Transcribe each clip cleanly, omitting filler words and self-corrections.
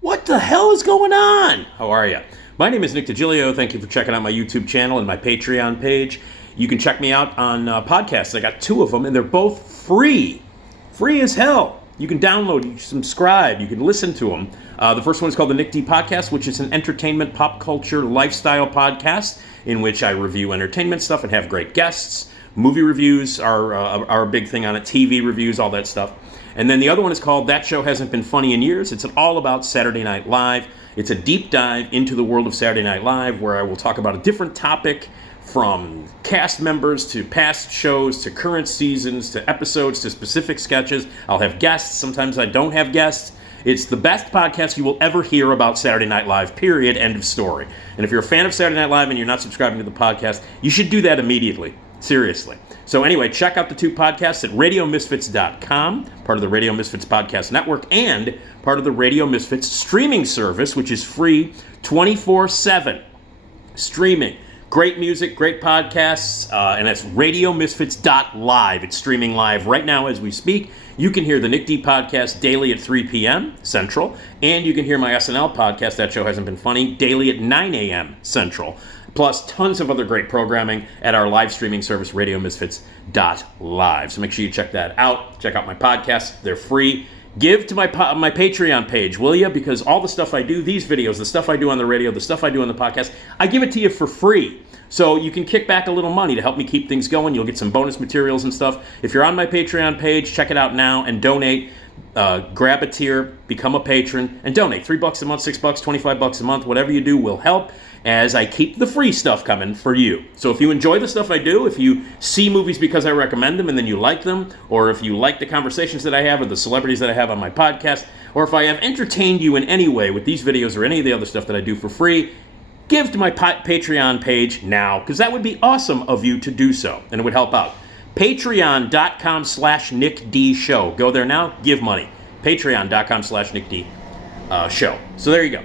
What the hell is going on? How are you? My name is Nick Digilio. Thank you for checking out my YouTube channel and my Patreon page. You can check me out on podcasts. I got 2 of them, and they're both free. Free as hell. You can download, you can subscribe, you can listen to them. The first one is called the Nick D Podcast, which is an entertainment, pop culture, lifestyle podcast in which I review entertainment stuff and have great guests. Movie reviews are a big thing on it. TV reviews, all that stuff. And then the other one is called That Show Hasn't Been Funny in Years. It's all about Saturday Night Live. It's a deep dive into the world of Saturday Night Live where I will talk about a different topic, from cast members to past shows to current seasons to episodes to specific sketches. I'll have guests. Sometimes I don't have guests. It's the best podcast you will ever hear about Saturday Night Live, period, end of story. And if you're a fan of Saturday Night Live and you're not subscribing to the podcast, you should do that immediately. Seriously. So anyway, check out the 2 podcasts at RadioMisfits.com, part of the Radio Misfits Podcast Network, and part of the Radio Misfits streaming service, which is free 24/7. Streaming. Great music, great podcasts, and that's RadioMisfits.live. It's streaming live right now as we speak. You can hear the Nick D Podcast daily at 3 p.m. Central, and you can hear my SNL podcast, That Show Hasn't Been Funny, daily at 9 a.m. Central. Plus tons of other great programming at our live streaming service, RadioMisfits.live. So make sure you check that out. Check out my podcasts. They're free. Give to my Patreon page, will you? Because all the stuff I do, these videos, the stuff I do on the radio, the stuff I do on the podcast, I give it to you for free. So you can kick back a little money to help me keep things going. You'll get some bonus materials and stuff. If you're on my Patreon page, check it out now and donate. Grab a tier, become a patron, and donate. $3 a month, $6, $25 a month, whatever you do will help as I keep the free stuff coming for you. So if you enjoy the stuff I do, if you see movies because I recommend them and then you like them, or if you like the conversations that I have or the celebrities that I have on my podcast, or if I have entertained you in any way with these videos or any of the other stuff that I do for free, give to my Patreon page now, because that would be awesome of you to do so, and it would help out. Patreon.com/NickDShow. Go there now, give money. Patreon.com/NickDShow. So there you go.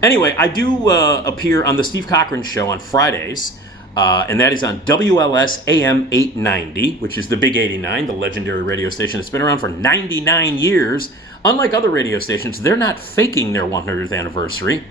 Anyway, I do appear on the Steve Cochran Show on Fridays, and that is on WLS AM 890, which is the Big 89, the legendary radio station that's been around for 99 years. Unlike other radio stations, they're not faking their 100th anniversary,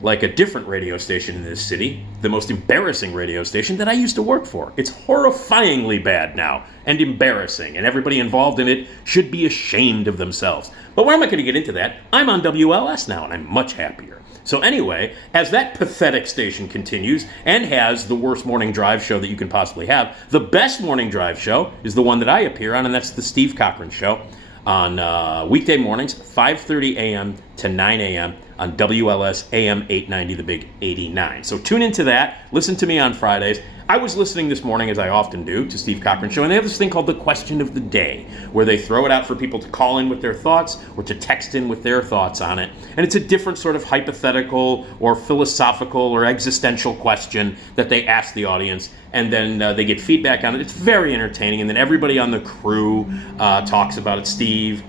like a different radio station in this city, the most embarrassing radio station that I used to work for. It's horrifyingly bad now, and embarrassing, and everybody involved in it should be ashamed of themselves. But we're not going to get into that. I'm on WLS now, and I'm much happier. So anyway, as that pathetic station continues and has the worst morning drive show that you can possibly have, the best morning drive show is the one that I appear on, and that's the Steve Cochran Show on weekday mornings, 5:30 a.m. to 9 a.m. on WLS AM 890, the Big 89. So tune into that. Listen to me on Fridays. I was listening this morning, as I often do, to Steve Cochran Show, and they have this thing called the Question of the Day, where they throw it out for people to call in with their thoughts or to text in with their thoughts on it. And it's a different sort of hypothetical or philosophical or existential question that they ask the audience, and then they get feedback on it. It's very entertaining, and then everybody on the crew talks about it. Steve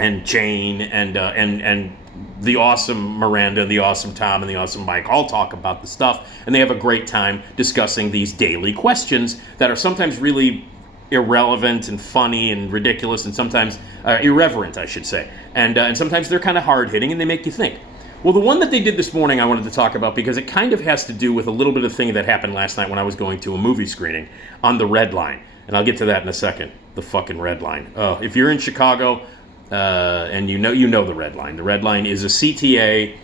and Jane and the awesome Miranda, the awesome Tom, and the awesome Mike all talk about the stuff, and they have a great time discussing these daily questions that are sometimes really irrelevant and funny and ridiculous, and sometimes irreverent, I should say. And sometimes they're kind of hard-hitting, and they make you think. Well, the one that they did this morning I wanted to talk about because it kind of has to do with a little bit of thing that happened last night when I was going to a movie screening on the Red Line. And I'll get to that in a second. The fucking Red Line. If you're in Chicago, and you know the Red Line. The Red Line is a CTA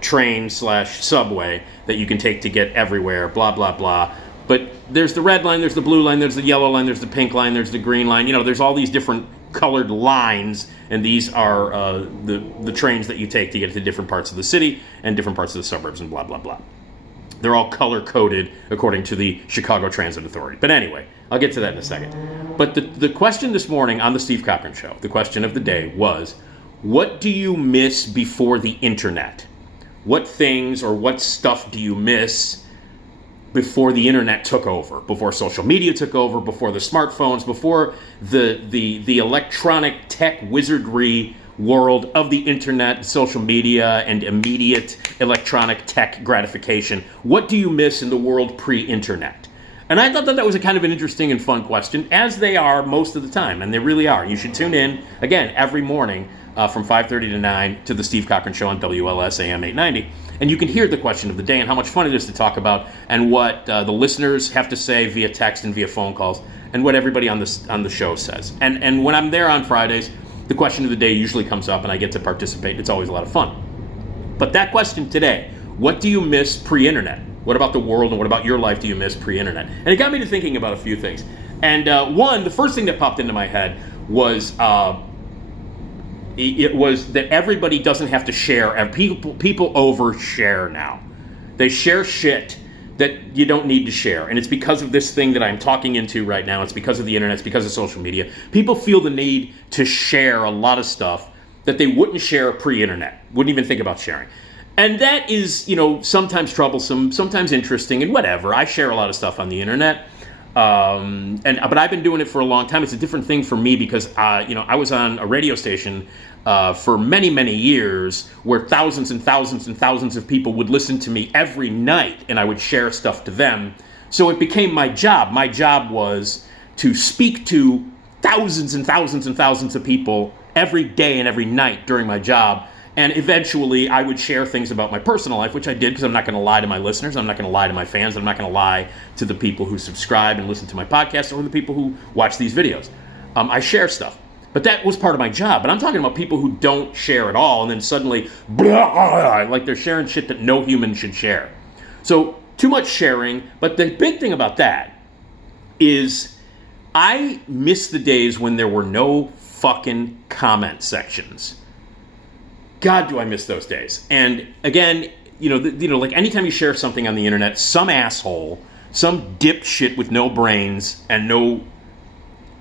train/subway that you can take to get everywhere, blah, blah, blah. But there's the red line, there's the blue line, there's the yellow line, there's the pink line, there's the green line. You know, there's all these different colored lines, and these are the trains that you take to get to different parts of the city and different parts of the suburbs and blah, blah, blah. They're all color-coded according to the Chicago Transit Authority. But anyway, I'll get to that in a second. But the question this morning on the Steve Cochran Show, the question of the day was, what do you miss before the internet? What things or what stuff do you miss before the internet took over, before social media took over, before the smartphones, before the electronic tech wizardry world of the internet, social media, and immediate electronic tech gratification? What do you miss in the world pre-internet? And I thought that was a kind of an interesting and fun question, as they are most of the time, and they really are. You should tune in, again, every morning from 5:30 to 9 to the Steve Cochran Show on WLS AM 890, and you can hear the question of the day and how much fun it is to talk about, and what the listeners have to say via text and via phone calls, and what everybody on the show says. And when I'm there on Fridays, the question of the day usually comes up, and I get to participate. It's always a lot of fun. But that question today, what do you miss pre-internet? What about the world and what about your life do you miss pre-internet? And it got me to thinking about a few things. And the first thing that popped into my head was it was that everybody doesn't have to share. People overshare now. They share shit that you don't need to share. And it's because of this thing that I'm talking into right now. It's because of the internet. It's because of social media. People feel the need to share a lot of stuff that they wouldn't share pre-internet, wouldn't even think about sharing. And that is, sometimes troublesome, sometimes interesting, and whatever. I share a lot of stuff on the internet, but I've been doing it for a long time. It's a different thing for me because, I was on a radio station for many, many years where thousands and thousands and thousands of people would listen to me every night, and I would share stuff to them. So it became my job. My job was to speak to thousands and thousands and thousands of people every day and every night during my job. And eventually, I would share things about my personal life, which I did because I'm not going to lie to my listeners. I'm not going to lie to my fans. I'm not going to lie to the people who subscribe and listen to my podcast or the people who watch these videos. I share stuff. But that was part of my job. But I'm talking about people who don't share at all and then suddenly, like they're sharing shit that no human should share. So, too much sharing. But the big thing about that is I miss the days when there were no fucking comment sections. God, do I miss those days. And again, like anytime you share something on the internet, some asshole, some dipshit with no brains and no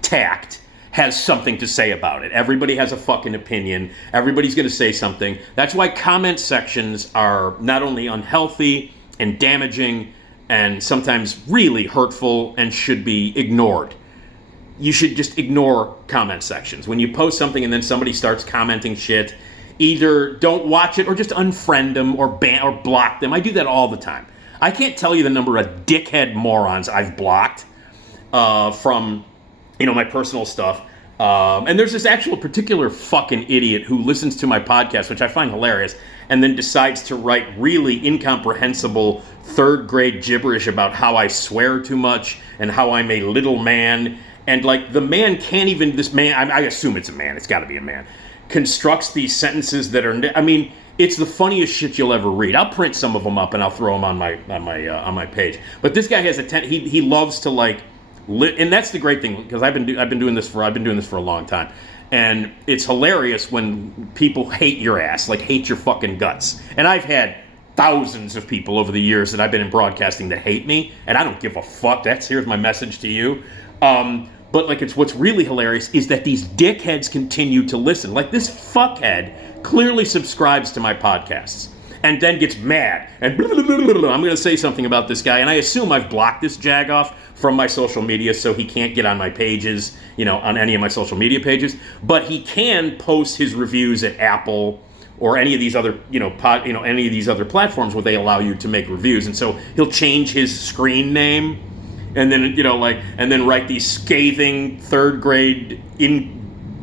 tact has something to say about it. Everybody has a fucking opinion. Everybody's going to say something. That's why comment sections are not only unhealthy and damaging and sometimes really hurtful and should be ignored. You should just ignore comment sections. When you post something and then somebody starts commenting shit, either don't watch it or just unfriend them or ban or block them. I do that all the time. I can't tell you the number of dickhead morons I've blocked from, my personal stuff. And there's this actual particular fucking idiot who listens to my podcast, which I find hilarious, and then decides to write really incomprehensible third-grade gibberish about how I swear too much and how I'm a little man. And, the man can't even, this man, I assume it's a man, it's got to be a man, constructs these sentences that are, it's the funniest shit you'll ever read. I'll print some of them up and I'll throw them on my page. But this guy has he loves to and that's the great thing because I've been doing this for a long time, and it's hilarious when people hate your ass, hate your fucking guts. And I've had thousands of people over the years that I've been in broadcasting that hate me, and I don't give a fuck. Here's my message to you. But it's what's really hilarious is that these dickheads continue to listen. This fuckhead clearly subscribes to my podcasts and then gets mad and I'm going to say something about this guy, and I assume I've blocked this jagoff from my social media so he can't get on my pages, on any of my social media pages, but he can post his reviews at Apple or any of these other, any of these other platforms where they allow you to make reviews, and so he'll change his screen name. And then, and then write these scathing third grade,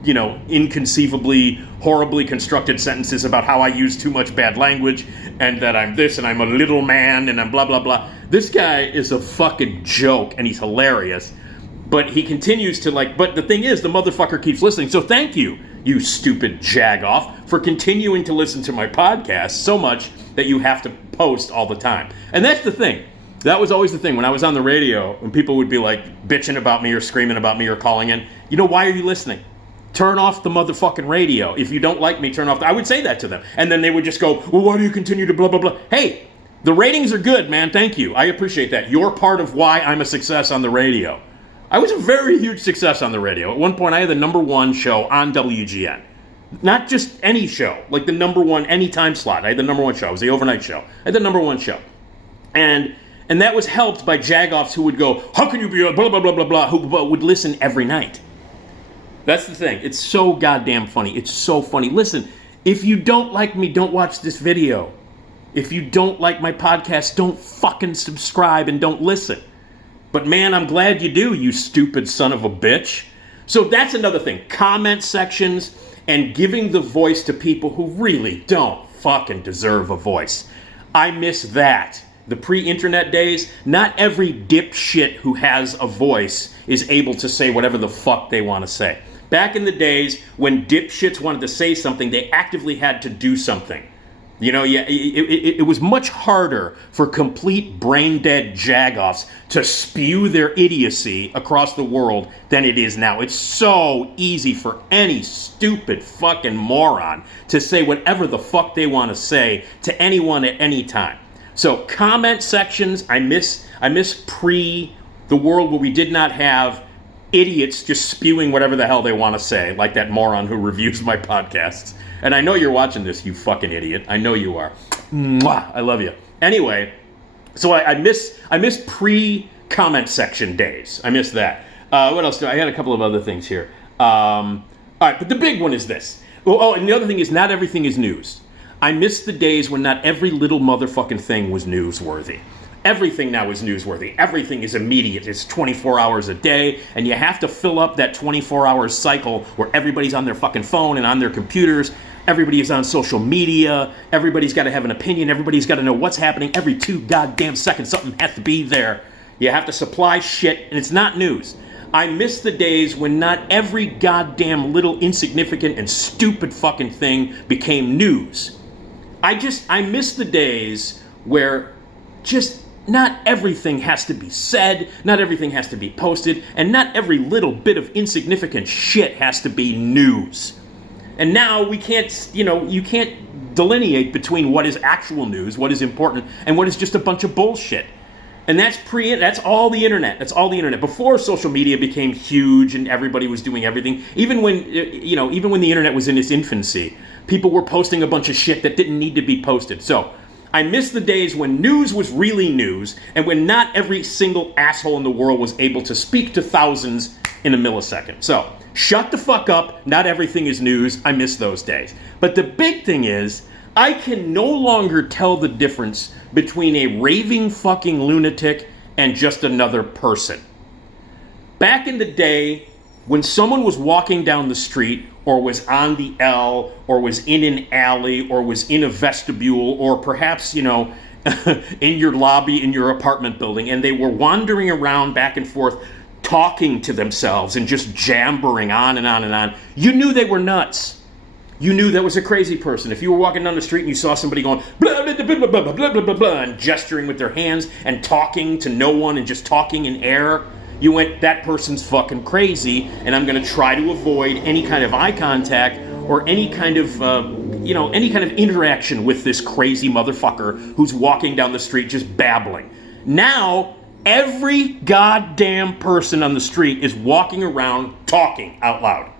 inconceivably, horribly constructed sentences about how I use too much bad language and that I'm this and I'm a little man and I'm blah, blah, blah. This guy is a fucking joke and he's hilarious. But he continues to but the thing is, the motherfucker keeps listening. So thank you, you stupid jagoff, for continuing to listen to my podcast so much that you have to post all the time. And that's the thing. That was always the thing. When I was on the radio, when people would be bitching about me or screaming about me or calling in, why are you listening? Turn off the motherfucking radio. If you don't like me, turn off. I would say that to them. And then they would just go, well, why do you continue to blah, blah, blah? Hey, the ratings are good, man. Thank you. I appreciate that. You're part of why I'm a success on the radio. I was a very huge success on the radio. At one point, I had the #1 show on WGN. Not just any show, the #1 anytime slot. I had the #1 show. It was the overnight show. I had the #1 show. And that was helped by jagoffs who would go, how can you be a blah, blah, blah, blah, blah, who would listen every night. That's the thing. It's so goddamn funny. It's so funny. Listen, if you don't like me, don't watch this video. If you don't like my podcast, don't fucking subscribe and don't listen. But man, I'm glad you do, you stupid son of a bitch. So that's another thing. Comment sections and giving the voice to people who really don't fucking deserve a voice. I miss that. The pre-internet days, not every dipshit who has a voice is able to say whatever the fuck they want to say. Back in the days when dipshits wanted to say something, they actively had to do something. You know, it was much harder for complete brain-dead jagoffs to spew their idiocy across the world than it is now. It's so easy for any stupid fucking moron to say whatever the fuck they want to say to anyone at any time. So comment sections, I miss the world where we did not have idiots just spewing whatever the hell they want to say, like that moron who reviews my podcasts. And I know you're watching this, you fucking idiot. I know you are. Mwah, I love you. Anyway, so I miss pre-comment section days. I miss that. What else? I had a couple of other things here. All right, but the big one is this. Oh, and the other thing is not everything is news. I miss the days when not every little motherfucking thing was newsworthy. Everything now is newsworthy. Everything is immediate. It's 24 hours a day, and you have to fill up that 24-hour cycle where everybody's on their fucking phone and on their computers. Everybody is on social media. Everybody's got to have an opinion. Everybody's got to know what's happening. Every 2 goddamn seconds, something has to be there. You have to supply shit, and it's not news. I miss the days when not every goddamn little insignificant and stupid fucking thing became news. I miss the days where just not everything has to be said, not everything has to be posted, and not every little bit of insignificant shit has to be news. And now we can't, you can't delineate between what is actual news, what is important, and what is just a bunch of bullshit. And that's all the internet. That's all the internet. Before social media became huge and everybody was doing everything, even when the internet was in its infancy, people were posting a bunch of shit that didn't need to be posted. So I miss the days when news was really news and when not every single asshole in the world was able to speak to thousands in a millisecond. So shut the fuck up. Not everything is news. I miss those days. But the big thing is, I can no longer tell the difference between a raving fucking lunatic and just another person. Back in the day, when someone was walking down the street or was on the L or was in an alley or was in a vestibule or perhaps, in your lobby in your apartment building, and they were wandering around back and forth talking to themselves and just jabbering on and on and on, you knew they were nuts. You knew that was a crazy person. If you were walking down the street and you saw somebody going blah, blah, blah, blah, blah, blah, blah, blah, blah, and gesturing with their hands and talking to no one and just talking in air, you went, that person's fucking crazy, and I'm going to try to avoid any kind of eye contact or any kind of, interaction with this crazy motherfucker who's walking down the street just babbling. Now, every goddamn person on the street is walking around talking out loud.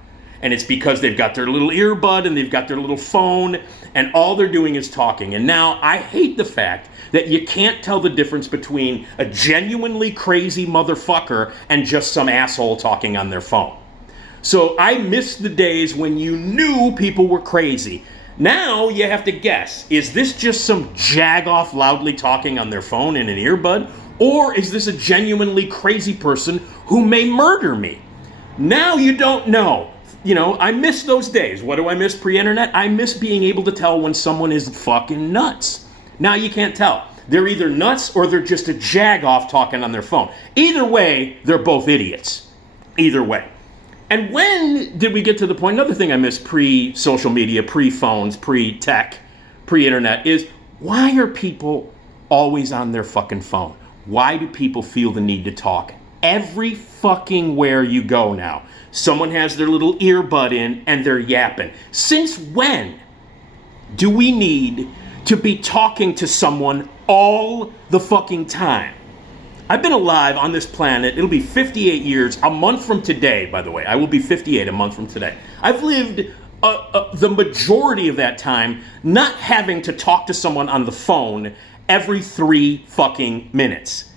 And it's because they've got their little earbud and they've got their little phone and all they're doing is talking. And now I hate the fact that you can't tell the difference between a genuinely crazy motherfucker and just some asshole talking on their phone. So I miss the days when you knew people were crazy. Now you have to guess, is this just some jagoff loudly talking on their phone in an earbud? Or is this a genuinely crazy person who may murder me? Now you don't know. I miss those days. What do I miss pre-internet? I miss being able to tell when someone is fucking nuts. Now you can't tell. They're either nuts or they're just a jagoff talking on their phone. Either way, they're both idiots. Either way. And when did we get to the point? Another thing I miss pre-social media, pre-phones, pre-tech, pre-internet is, why are people always on their fucking phone? Why do people feel the need to talk? Every fucking where you go now, someone has their little earbud in and they're yapping. Since when do we need to be talking to someone all the fucking time? I've been alive on this planet, it'll be 58 years, a month from today, by the way. I will be 58 a month from today. I've lived the majority of that time not having to talk to someone on the phone every 3 fucking minutes.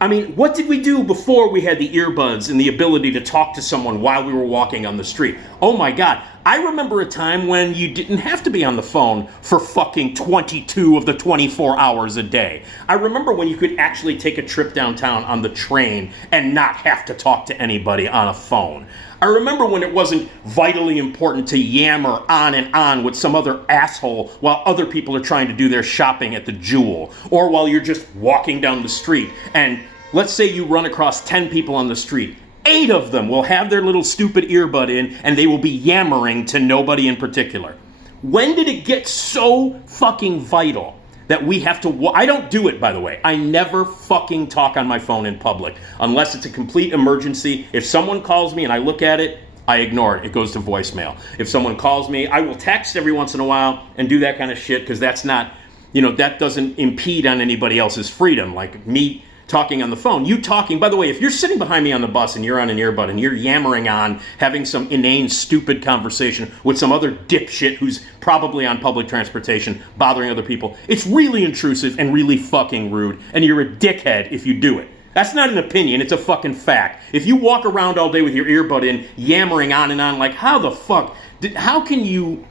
I mean, what did we do before we had the earbuds and the ability to talk to someone while we were walking on the street? Oh my God, I remember a time when you didn't have to be on the phone for fucking 22 of the 24 hours a day. I remember when you could actually take a trip downtown on the train and not have to talk to anybody on a phone. I remember when it wasn't vitally important to yammer on and on with some other asshole while other people are trying to do their shopping at the Jewel, or while you're just walking down the street and let's say you run across 10 people on the street. 8 of them will have their little stupid earbud in and they will be yammering to nobody in particular. When did it get so fucking vital that we have to... I don't do it, by the way. I never fucking talk on my phone in public unless it's a complete emergency. If someone calls me and I look at it, I ignore it. It goes to voicemail. If someone calls me, I will text every once in a while and do that kind of shit because that's not... that doesn't impede on anybody else's freedom. Like me talking on the phone. You talking, by the way, if you're sitting behind me on the bus and you're on an earbud and you're yammering on, having some inane, stupid conversation with some other dipshit who's probably on public transportation, bothering other people, it's really intrusive and really fucking rude, and you're a dickhead if you do it. That's not an opinion, it's a fucking fact. If you walk around all day with your earbud in, yammering on and on, like, how the fuck, how can you,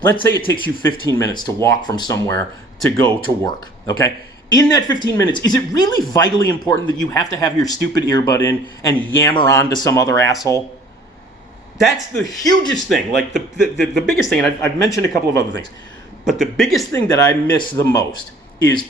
let's say it takes you 15 minutes to walk from somewhere to go to work, okay? In that 15 minutes, is it really vitally important that you have to have your stupid earbud in and yammer on to some other asshole? That's the hugest thing, like the biggest thing, and I've mentioned a couple of other things, but the biggest thing that I miss the most is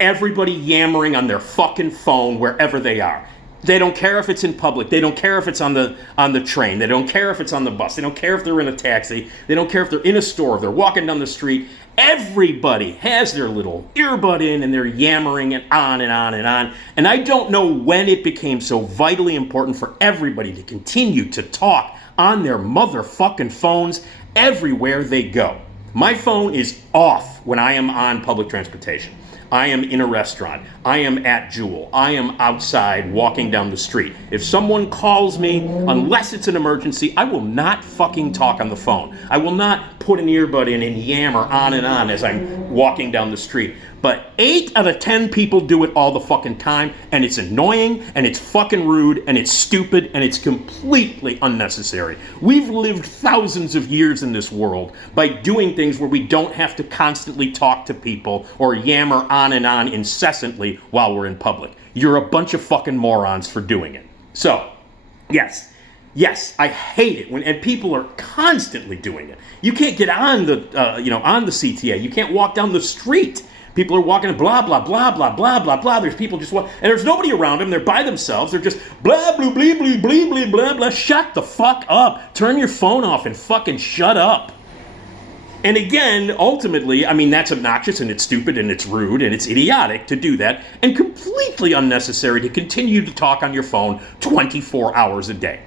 everybody yammering on their fucking phone wherever they are. They don't care if it's in public. They don't care if it's on the train. They don't care if it's on the bus. They don't care if they're in a taxi. They don't care if they're in a store, if they're walking down the street. Everybody has their little earbud in and they're yammering it on and on and on. And I don't know when it became so vitally important for everybody to continue to talk on their motherfucking phones everywhere they go. My phone is off when I am on public transportation. I am in a restaurant. I am at Jewel. I am outside walking down the street. If someone calls me, unless it's an emergency, I will not fucking talk on the phone. I will not put an earbud in and yammer on and on as I'm walking down the street. But 8 out of 10 people do it all the fucking time, and it's annoying, and it's fucking rude, and it's stupid, and it's completely unnecessary. We've lived thousands of years in this world by doing things where we don't have to constantly talk to people or yammer on and on incessantly while we're in public. You're a bunch of fucking morons for doing it. So, yes, I hate it and people are constantly doing it. You can't get on the CTA. You can't walk down the street. People are walking blah, blah, blah, blah, blah, blah, blah. There's people just walking, and there's nobody around them. They're by themselves. They're just blah, blah, blah, blah, blah, blah, blah, blah. Shut the fuck up. Turn your phone off and fucking shut up. And again, ultimately, I mean, that's obnoxious and it's stupid and it's rude and it's idiotic to do that and completely unnecessary to continue to talk on your phone 24 hours a day.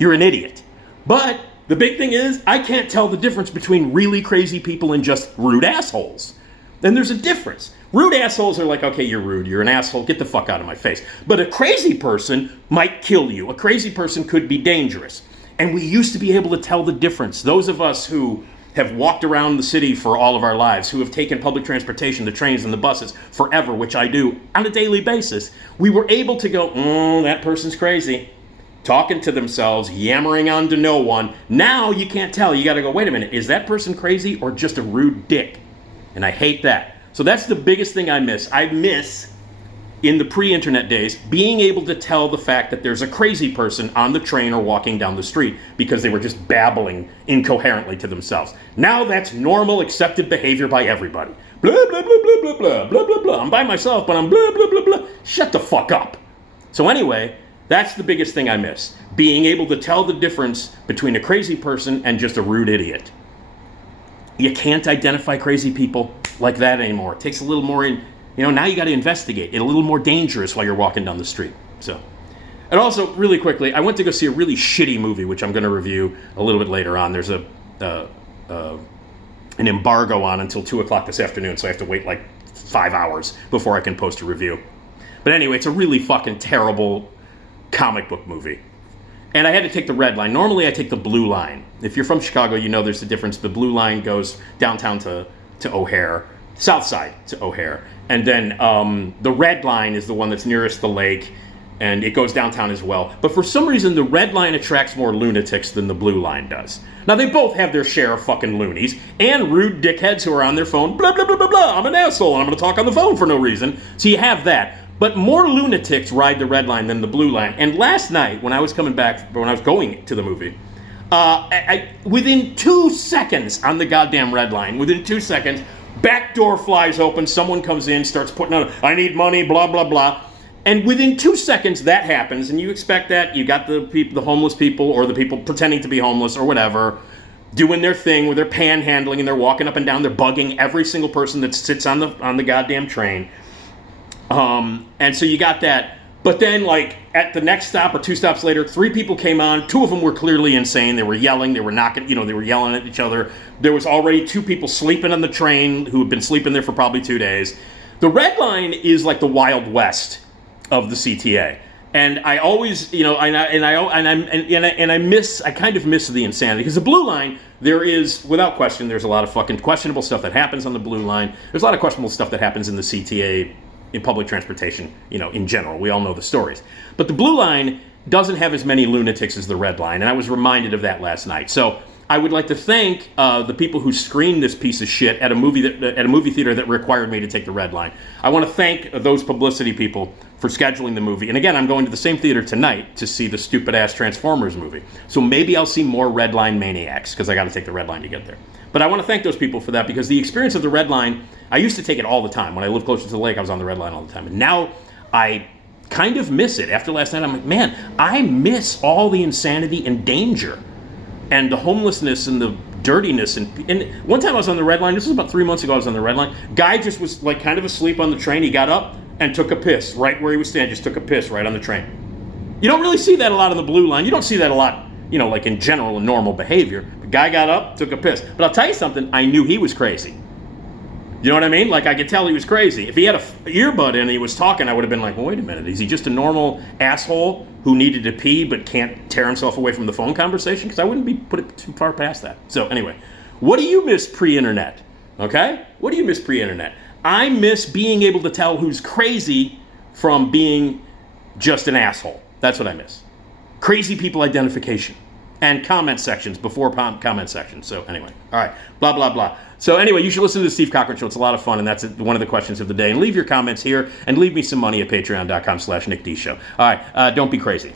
You're an idiot. But the big thing is, I can't tell the difference between really crazy people and just rude assholes. And there's a difference. Rude assholes are like, okay, you're rude, you're an asshole, get the fuck out of my face. But a crazy person might kill you. A crazy person could be dangerous. And we used to be able to tell the difference. Those of us who have walked around the city for all of our lives, who have taken public transportation, the trains and the buses forever, which I do on a daily basis, we were able to go, that person's crazy. Talking to themselves, yammering on to no one. Now you can't tell. You got to go, wait a minute, is that person crazy or just a rude dick? And I hate that. So that's the biggest thing I miss. I miss, in the pre-internet days, being able to tell the fact that there's a crazy person on the train or walking down the street because they were just babbling incoherently to themselves. Now that's normal, accepted behavior by everybody. Blah, blah, blah, blah, blah, blah, blah, blah, blah. I'm by myself, but I'm blah, blah, blah, blah. Shut the fuck up. So anyway, that's the biggest thing I miss. Being able to tell the difference between a crazy person and just a rude idiot. You can't identify crazy people like that anymore. It takes a little more now you got to investigate. It's a little more dangerous while you're walking down the street. So, and also, really quickly, I went to go see a really shitty movie, which I'm going to review a little bit later on. There's an embargo on until 2 o'clock this afternoon, so I have to wait like 5 hours before I can post a review. But anyway, it's a really fucking terrible comic book movie. And I had to take the red line. Normally, I take the blue line. If you're from Chicago, you know there's a difference. The blue line goes downtown to O'Hare, south side to O'Hare. And then the red line is the one that's nearest the lake and it goes downtown as well. But for some reason, the red line attracts more lunatics than the blue line does. Now, they both have their share of fucking loonies and rude dickheads who are on their phone, blah, blah, blah, blah, blah, I'm an asshole, and I'm going to talk on the phone for no reason. So you have that. But more lunatics ride the red line than the blue line. And last night, when I was going to the movie, within 2 seconds on the goddamn red line, within 2 seconds, back door flies open, someone comes in, starts putting on, I need money, blah, blah, blah. And within 2 seconds, that happens, and you expect that. You got the homeless people, or the people pretending to be homeless, or whatever, doing their thing where they're panhandling, and they're walking up and down, they're bugging every single person that sits on the goddamn train. And so you got that. But then, like, at the next stop or 2 stops later, 3 people came on. 2 of them were clearly insane. They were yelling. They were knocking, they were yelling at each other. There was already 2 people sleeping on the train who had been sleeping there for probably 2 days. The red line is like the Wild West of the CTA. And I always, I kind of miss the insanity. Because the blue line, there is, without question, there's a lot of fucking questionable stuff that happens on the blue line. There's a lot of questionable stuff that happens in the CTA in public transportation, in general. We all know the stories. But the blue line doesn't have as many lunatics as the red line, and I was reminded of that last night. So I would like to thank the people who screened this piece of shit at a movie theater that required me to take the red line. I want to thank those publicity people for scheduling the movie. And again, I'm going to the same theater tonight to see the stupid-ass Transformers movie. So maybe I'll see more red line maniacs, because I got to take the red line to get there. But I want to thank those people for that, because the experience of the red line, I used to take it all the time. When I lived closer to the lake, I was on the red line all the time. And now I kind of miss it. After last night, I'm like, man, I miss all the insanity and danger and the homelessness and the dirtiness. And one time I was on the red line, this was about 3 months ago, I was on the red line. Guy just was like kind of asleep on the train. He got up and took a piss right where he was standing, just took a piss right on the train. You don't really see that a lot on the blue line. You don't see that a lot, like in general in normal behavior. The guy got up, took a piss. But I'll tell you something, I knew he was crazy. You know what I mean? Like, I could tell he was crazy. If he had an earbud in and he was talking, I would have been like, well, wait a minute. Is he just a normal asshole who needed to pee but can't tear himself away from the phone conversation? Because I wouldn't be put it too far past that. So anyway, what do you miss pre-internet? Okay? What do you miss pre-internet? I miss being able to tell who's crazy from being just an asshole. That's what I miss. Crazy people identification. And comment sections before comment sections. So anyway, all right, blah, blah, blah. So anyway, you should listen to the Steve Cochran Show. It's a lot of fun, and that's one of the questions of the day. And leave your comments here, and leave me some money at patreon.com/NickDShow. All right, don't be crazy.